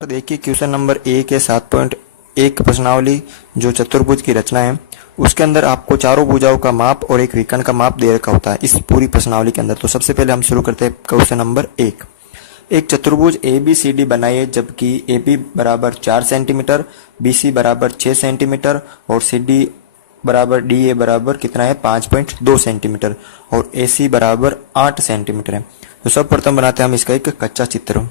तो देखिए question number 1 है 7.1 प्रश्नावली जो चतुर्भुज की रचना है। उसके अंदर आपको चारों भुजाओं का माप और एक विकर्ण का माप दे रखा होता है इस पूरी प्रश्नावली के अंदर। तो सबसे पहले हम शुरू करते हैं क्वेश्चन नंबर 1। एक चतुर्भुज ए बी सी डी बनाइए जबकि ए बी बराबर 4 सेंटीमीटर, बी सी बराबर 6 सेंटीमीटर और सी डी बराबर डी ए बराबर कितना है 5.2 सेंटीमीटर और ए सी बराबर 8 सेंटीमीटर है। तो सब प्रथम बनाते हैं हम इसका एक कच्चा चित्र।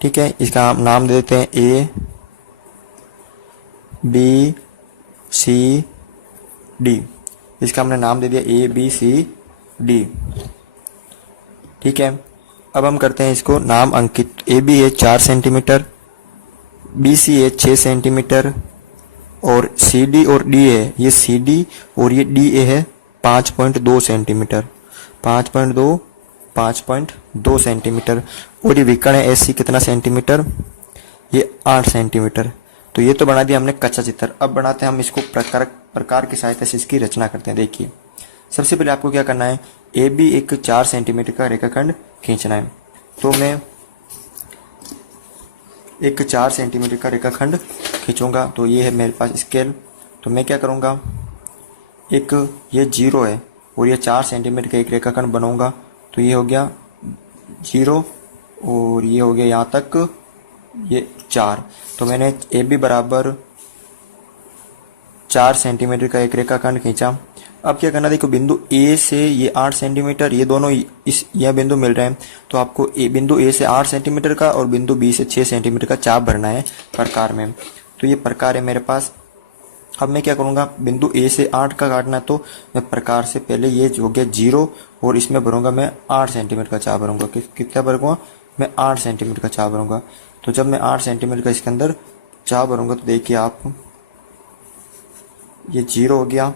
ठीक है, इसका हम नाम दे देते हैं ए बी सी डी। इसका हमने नाम दे दिया ए बी सी डी। ठीक है, अब हम करते हैं इसको नाम अंकित। ए बी है 4 सेंटीमीटर, बी सी है 6 सेंटीमीटर और सी डी और डी है, ये सी डी और ये डी ए है 5.2 सेंटीमीटर, 5.2 सेंटीमीटर। और ये विकर्ण है एस सी कितना सेंटीमीटर, ये 8 सेंटीमीटर। तो ये तो बना दिया हमने कच्चा चित्र। अब बनाते हैं हम इसको प्रकार की सहायता से इसकी रचना करते हैं। देखिए सबसे पहले आपको क्या करना है, ए बी एक 4 सेंटीमीटर का रेखाखंड खींचना है। तो मैं एक 4 सेंटीमीटर का रेखाखंड खींचूंगा। तो ये है मेरे पास स्केल। तो मैं क्या करूंगा, एक ये 0 है और ये 4 सेंटीमीटर का एक रेखाखंड बनाऊंगा। तो ये हो गया 0 और ये हो गया यहाँ तक ये 4। तो मैंने ए बी बराबर 4 सेंटीमीटर का एक रेखाखंड खींचा। अब क्या करना, देखो बिंदु ए से ये 8 सेंटीमीटर, ये दोनों यह बिंदु मिल रहे हैं। तो आपको बिंदु ए से 8 सेंटीमीटर का और बिंदु बी से 6 सेंटीमीटर का चाप भरना है प्रकार में। तो ये प्रकार है मेरे पास। अब मैं क्या करूंगा, बिंदु ए से 8 का काटना है। तो मैं प्रकार से पहले ये हो गया 0 और इसमें भरूंगा मैं 8 सेंटीमीटर का चाप भरूंगा। कितना भरूंगा मैं 8 सेंटीमीटर का चाप भरूंगा। तो जब मैं 8 सेंटीमीटर का इसके अंदर चाप भरूंगा तो देखिए आप, ये 0 हो गया,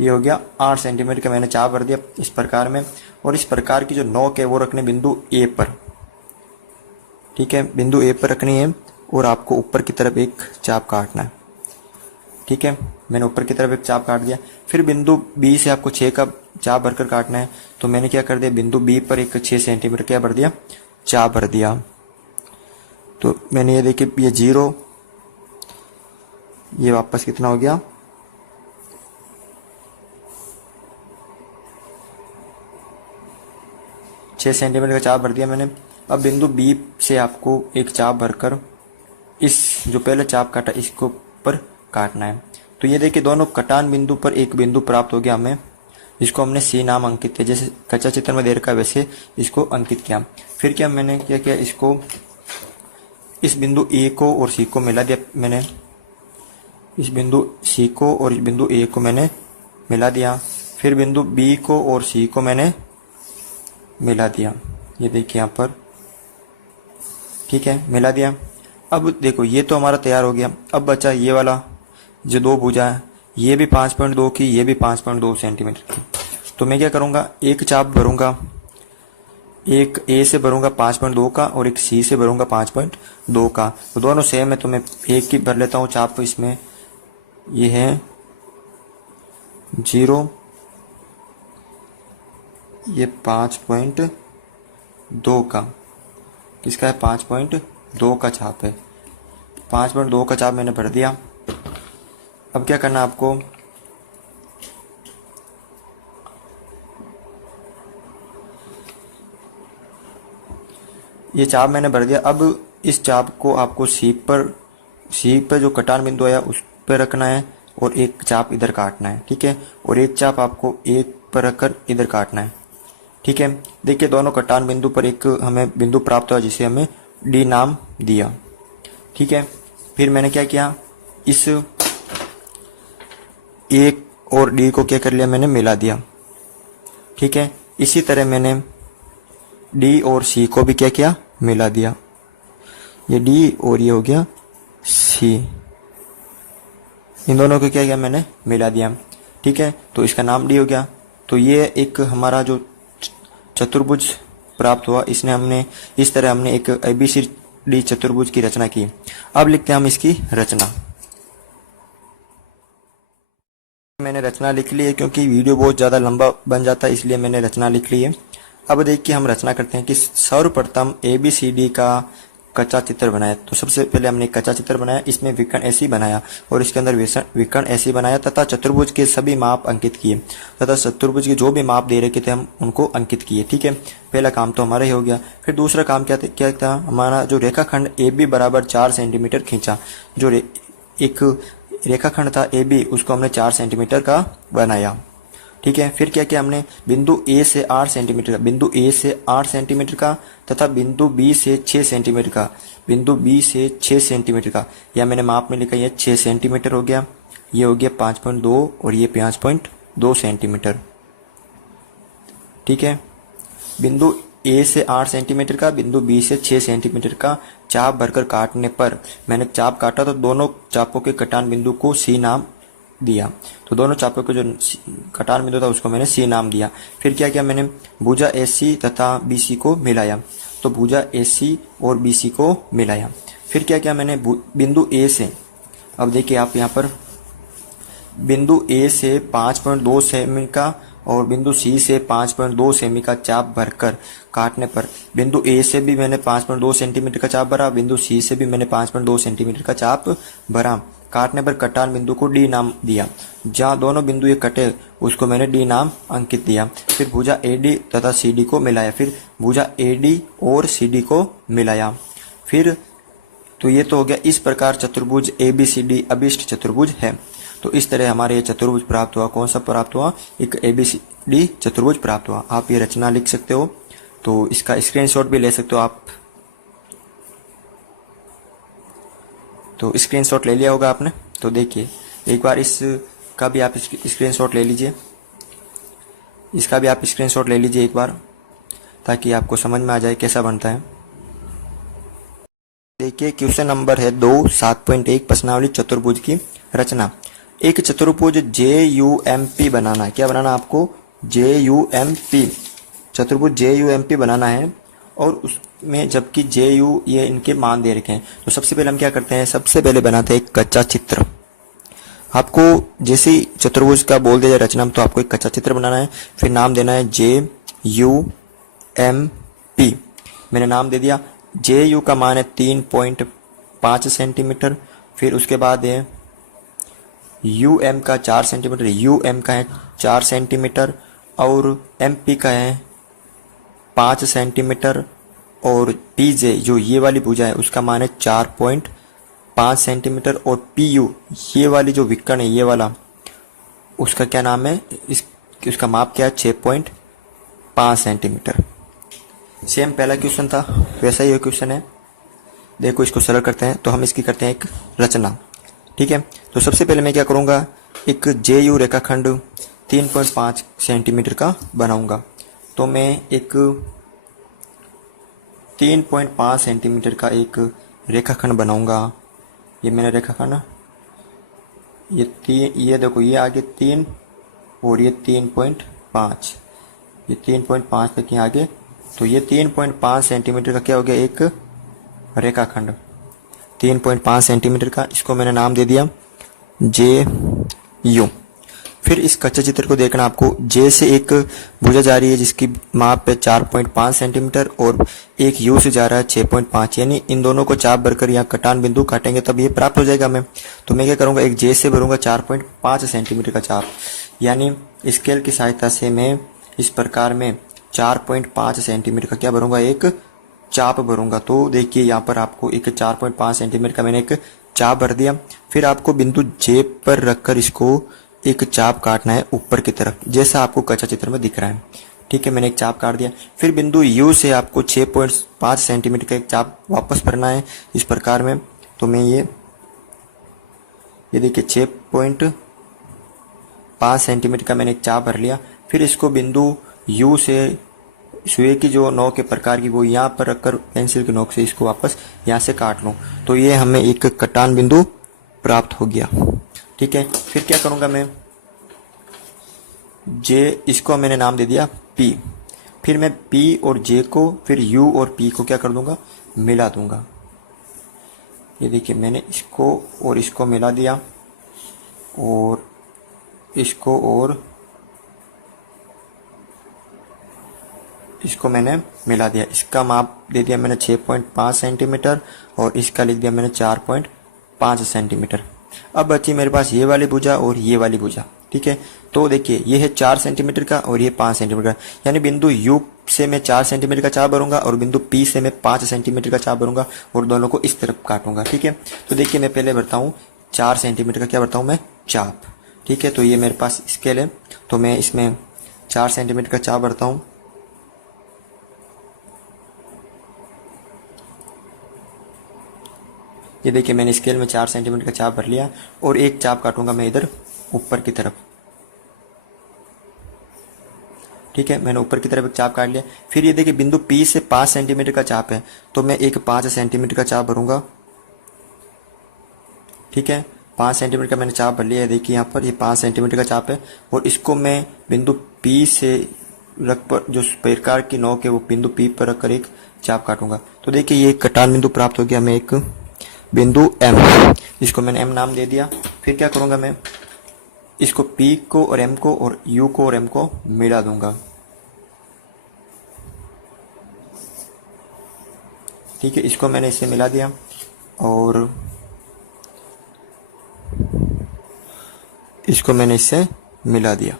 ये हो गया 8 सेंटीमीटर का मैंने चाप भर दिया इस प्रकार में। और इस प्रकार की जो नोक है वो रखने बिंदु ए पर। ठीक है, बिंदु ए पर रखनी है और आपको ऊपर की तरफ एक चाप काटना है। ठीक है, मैंने ऊपर की तरफ एक चाप काट दिया। फिर बिंदु बी से आपको 6 का चाप भरकर काटना है। तो मैंने क्या कर दिया, बिंदु बी पर एक 6 सेंटीमीटर क्या भर दिया, चाप भर दिया। तो मैंने ये देखिए ये 0, ये वापस कितना हो गया 6 सेंटीमीटर का चाप भर दिया मैंने। अब बिंदु बी से आपको एक चाप भरकर इस जो पहले चाप काटा इसको ऊपर काटना है। तो ये देखिए दोनों कटान बिंदु पर एक बिंदु प्राप्त हो गया हमें, जिसको हमने सी नाम अंकित किया। जैसे कच्चा चित्र में दे रखा है वैसे इसको अंकित किया। फिर क्या मैंने क्या किया, इसको इस बिंदु ए को और सी को मिला दिया मैंने। इस बिंदु सी को और इस बिंदु ए को मैंने मिला दिया। फिर बिंदु बी को और सी को मैंने मिला दिया, ये देखिए यहाँ पर। ठीक है, मिला दिया। अब देखो ये तो हमारा तैयार हो गया। अब बचा ये वाला जो दो भुजा है, ये भी 5.2 की, ये भी 5.2 सेंटीमीटर की। तो मैं क्या करूंगा, एक चाप भरूंगा, एक ए से भरूंगा 5.2 का और एक सी से भरूंगा 5.2 का। तो दोनों सेम है तो मैं एक की भर लेता हूँ चाप। इसमें ये है 0, ये 5.2 का, किसका है 5.2 का चाप है। 5.2 का चाप मैंने भर दिया। अब क्या करना आपको, ये चाप मैंने भर दिया। अब इस चाप को आपको सी पर जो कटान बिंदु आया उस पर रखना है और एक चाप इधर काटना है। ठीक है, और एक चाप आपको एक पर रखकर इधर काटना है। ठीक है, देखिए दोनों कटान बिंदु पर एक हमें बिंदु प्राप्त हुआ जिसे हमें डी नाम दिया। ठीक है, फिर मैंने क्या किया, इस एक और डी को क्या कर लिया, मैंने मिला दिया। ठीक है, इसी तरह मैंने डी और सी को भी क्या किया, मिला दिया। ये डी और ये हो गया सी, इन दोनों को क्या किया मैंने, मिला दिया। ठीक है, तो इसका नाम डी हो गया। तो ये एक हमारा जो चतुर्भुज प्राप्त हुआ, इसने हमने इस तरह हमने एक ABCD चतुर्भुज की रचना की। अब लिखते हैं हम इसकी रचना। मैंने रचना लिख ली है, क्योंकि वीडियो बहुत ज़्यादा लंबा बन जाता है इसलिए मैंने रचना लिख ली है। अब देखिए हम रचना करते हैं कि सर्वप्रथम ABCD का कच्चा चित्र बनाया। तो सबसे पहले हमने एक कच्चा चित्र बनाया, इसमें विकर्ण ऐसी बनाया और इसके अंदर विकर्ण ऐसी बनाया तथा चतुर्भुज के सभी माप अंकित किए तथा चतुर्भुज के जो भी माप दे रखे थे हम उनको अंकित किए। ठीक है, पहला काम तो हमारा ही हो गया। फिर दूसरा काम क्या था हमारा, जो रेखाखंड AB बराबर 4 सेंटीमीटर खींचा। जो एक रेखाखंड था AB उसको हमने 4 सेंटीमीटर का बनाया। ठीक है, फिर क्या किया हमने, बिंदु A से 8 सेंटीमीटर का, बिंदु A से 8 सेंटीमीटर का तथा बिंदु B से 6 सेंटीमीटर का, बिंदु B से 6 सेंटीमीटर का, या मैंने माप में लिखा ये 6 सेंटीमीटर हो गया, ये हो गया 5.2 और ये 5.2 सेंटीमीटर। ठीक है, बिंदु A से 8 सेंटीमीटर का, बिंदु B से 6 सेंटीमीटर का चाप भरकर काटने पर, मैंने चाप काटा तो दोनों चापों के कटान बिंदु को C नाम दिया। तो दोनों चापों के जो कटान बिंदु था उसको मैंने C नाम दिया। फिर क्या किया मैंने, भुजा AC तथा BC को मिलाया। तो भुजा AC और BC को मिलाया। फिर क्या किया मैंने, बिंदु A से, अब देखिए आप यहाँ पर बिंदु A से 5.2 सेमी का और बिंदु C से 5.2 सेमी का चाप भरकर काटने पर, बिंदु A से भी मैंने 5.2 सेंटीमीटर का चाप भरा, बिंदु C से भी मैंने 5.2 सेंटीमीटर का चाप भरा। काटने पर कटान बिंदु को D नाम दिया। जहाँ दोनों बिंदु ये कटे उसको मैंने D नाम अंकित दिया। फिर भुजा AD तथा CD को मिलाया। फिर भुजा AD और CD को मिलाया। फिर तो ये तो हो गया। इस प्रकार चतुर्भुज ABCD अभिष्ट चतुर्भुज है। तो इस तरह हमारे ये चतुर्भुज प्राप्त हुआ। कौन सा प्राप्त हुआ, एक ABCD चतुर्भुज प्राप्त हुआ। आप ये रचना लिख सकते हो, तो इसका स्क्रीनशॉट भी ले सकते हो आप। तो स्क्रीनशॉट ले लिया होगा आपने। तो देखिए एक बार इसका भी आप स्क्रीनशॉट ले लीजिए, इसका भी आप स्क्रीनशॉट ले लीजिए एक बार, ताकि आपको समझ में आ जाए कैसा बनता है। देखिए क्वेश्चन नंबर है 2 7.1 प्रश्नावली चतुर्भुज की रचना। एक चतुर्भुज JUMP बनाना है। क्या बनाना आपको, JUMP, चतुर्भुज JUMP बनाना है। और उसमें जबकि JU ये इनके मान दे रखे हैं। तो सबसे पहले हम क्या करते हैं, सबसे पहले बनाते हैं एक कच्चा चित्र। आपको जैसे ही चतुर्भुज का बोल दिया जाए रचना में, तो आपको एक कच्चा चित्र बनाना है। फिर नाम देना है JUMP। मैंने नाम दे दिया। JU का मान है 3.5 सेंटीमीटर। फिर उसके बाद है UM का 4 सेंटीमीटर, UM का है 4 सेंटीमीटर और MP का है 5 सेंटीमीटर और PJ जो ये वाली भुजा है उसका मान है 4.5 सेंटीमीटर और PU ये वाली जो विकर्ण है ये वाला, उसका क्या नाम है, उसका माप क्या है 6.5 सेंटीमीटर। सेम पहला क्वेश्चन था वैसा ही क्वेश्चन है। देखो इसको सरल करते हैं। तो हम इसकी करते हैं एक रचना। ठीक है, तो सबसे पहले मैं क्या करूंगा, एक JU रेखाखंड 3.5 सेंटीमीटर का बनाऊंगा। तो मैं एक 3.5 सेंटीमीटर का एक रेखाखंड बनाऊंगा। ये मेरा रेखाखंड, ये देखो ये आगे 3 और ये 3.5, ये 3.5 तक ये आगे। तो ये 3.5 सेंटीमीटर का क्या हो गया, एक रेखाखंड 3.5 सेंटीमीटर का। इसको मैंने नाम दे दिया JU। फिर इस कच्चे चित्र को देखना आपको। J से एक भुजा जा रही है जिसकी माप है 4.5 सेंटीमीटर और एक U से जा रहा है 6.5, यानी इन दोनों को चाप भरकर यहाँ कटान बिंदु काटेंगे तब ये प्राप्त हो जाएगा। मैं तो मैं क्या करूंगा, एक J से भरूंगा 4.5 सेंटीमीटर का चाप, यानी स्केल की सहायता से मैं इस प्रकार में 4.5 सेंटीमीटर का क्या भरूंगा, एक चाप भरूंगा। तो देखिए यहाँ पर आपको एक 4.5 सेंटीमीटर का मैंने एक चाप भर दिया। फिर आपको बिंदु J पर रखकर इसको एक चाप काटना है ऊपर की तरफ, जैसा आपको कच्चा चित्र में दिख रहा है। ठीक है, मैंने एक चाप काट दिया। फिर बिंदु U से आपको 6.5 सेंटीमीटर का एक चाप वापस भरना है इस प्रकार में। तो मैं ये देखिए 6.5 सेंटीमीटर का मैंने एक चाप भर लिया। फिर इसको बिंदु U से सुई की जो नोक के प्रकार की वो यहाँ पर रखकर पेंसिल की नोक से इसको वापस यहाँ से काट लूँ। तो ये हमें एक कटान बिंदु प्राप्त हो गया। ठीक है, फिर क्या करूँगा मैं, J इसको मैंने नाम दे दिया P। फिर मैं P और J को, फिर U और P को क्या कर दूंगा, मिला दूंगा। ये देखिए मैंने इसको और इसको मिला दिया और इसको और इसको मैंने मिला दिया। इसका माप दे दिया मैंने 6.5 सेंटीमीटर और इसका लिख दिया मैंने 4.5 सेंटीमीटर। अब बची मेरे पास ये वाली भुजा और ये वाली भुजा, ठीक है। तो देखिए ये है 4 सेंटीमीटर का और ये 5 सेंटीमीटर का, यानी बिंदु यू से मैं 4 सेंटीमीटर का चाप भरूंगा और बिंदु पी से मैं 5 सेंटीमीटर का चाप भरूंगा और दोनों को इस तरफ काटूंगा, ठीक है। तो देखिए मैं पहले भरता हूँ 4 सेंटीमीटर का क्या भरता हूँ मैं, चाप, ठीक है। तो ये मेरे पास स्केल है, तो मैं इसमें 4 सेंटीमीटर का चाप भरता हूँ। ये देखिए मैंने स्केल में 4 सेंटीमीटर का चाप भर लिया और एक चाप काटूंगा मैं इधर ऊपर की तरफ, ठीक है। मैंने ऊपर की तरफ एक चाप काट लिया। फिर ये देखिए बिंदु P से 5 सेंटीमीटर का चाप है, तो मैं एक 5 सेंटीमीटर का चाप भरूंगा, ठीक है। 5 सेंटीमीटर का मैंने चाप भर लिया है। देखिए यहाँ पर ये 5 सेंटीमीटर का चाप है और इसको मैं बिंदु P से रख पर जो प्रकार की नोक है वो बिंदु P पर रखकर एक चाप काटूंगा। तो देखिए ये कटान बिंदु प्राप्त हो गया, मैं एक बिंदु M, इसको मैंने M नाम दे दिया। फिर क्या करूंगा मैं, इसको P को और M को और U को और M को मिला दूंगा, ठीक है। इसको मैंने इससे मिला दिया और इसको मैंने इससे मिला दिया,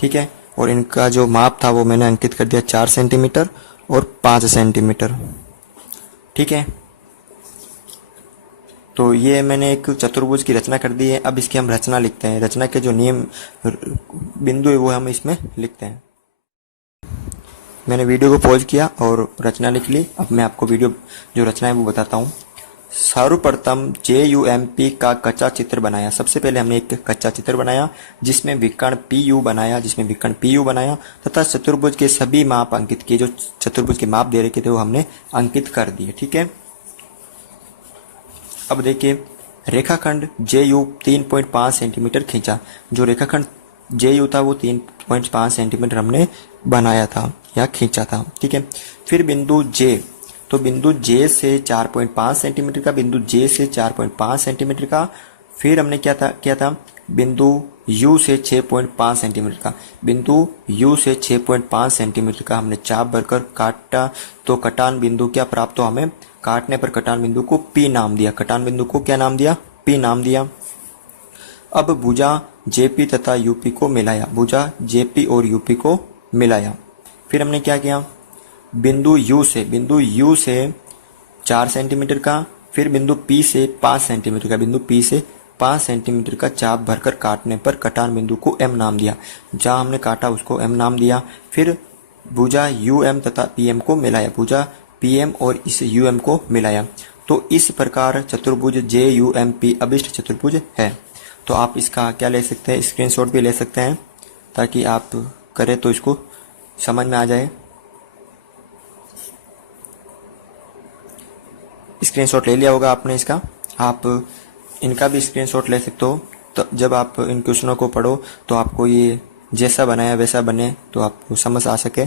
ठीक है। और इनका जो माप था वो मैंने अंकित कर दिया 4 सेंटीमीटर और 5 सेंटीमीटर, ठीक है। तो ये मैंने एक चतुर्भुज की रचना कर दी है। अब इसकी हम रचना लिखते हैं, रचना के जो नियम बिंदु है वो हम इसमें लिखते हैं। मैंने वीडियो को पॉज किया और रचना लिख ली। अब मैं आपको वीडियो जो रचना है वो बताता हूँ। सर्वप्रथम JUMP का कच्चा चित्र बनाया। सबसे पहले हमने एक कच्चा चित्र बनाया जिसमें विकर्ण PU बनाया तथा चतुर्भुज के सभी माप अंकित किए। जो चतुर्भुज के माप दे रखे थे वो हमने अंकित कर दिए, ठीक है। अब देखिए रेखाखंड JU 3.5 सेंटीमीटर खींचा। जो रेखाखंड JU था वो 3.5 सेंटीमीटर हमने बनाया था या खींचा था, ठीक है। फिर बिंदु J, तो बिंदु J से 4.5 सेंटीमीटर का, बिंदु J से 4.5 सेंटीमीटर का। फिर हमने क्या था बिंदु U से 6.5 सेंटीमीटर का, बिंदु U से 6.5 सेंटीमीटर का हमने चाप भरकर काटा। तो कटान बिंदु क्या प्राप्त हो हमें, काटने पर कटान बिंदु को P नाम दिया। कटान बिंदु को क्या नाम दिया, P नाम दिया। अब भुजा JP तथा UP को मिलाया, भुजा JP और UP को मिलाया। फिर हमने क्या किया, बिंदु U से 4 सेंटीमीटर का, फिर बिंदु P से 5 सेंटीमीटर का, बिंदु P से 5 सेंटीमीटर का चाप भरकर काटने पर कटान बिंदु को M नाम दिया। जहां हमने काटा उसको M नाम दिया। फिर भुजा UM तथा PM को मिलाया, भुजा PM और इस UM को मिलाया। तो इस प्रकार चतुर्भुज JUMP अभिष्ट चतुर्भुज है। तो आप इसका क्या ले सकते हैं, स्क्रीनशॉट भी ले सकते हैं ताकि आप करें तो इसको समझ में आ जाए। स्क्रीनशॉट ले लिया होगा आपने इसका, आप इनका भी स्क्रीनशॉट ले सकते हो। तो जब आप इन क्वेश्चनों को पढ़ो तो आपको ये जैसा बनाया वैसा बने तो आपको समझ आ सके।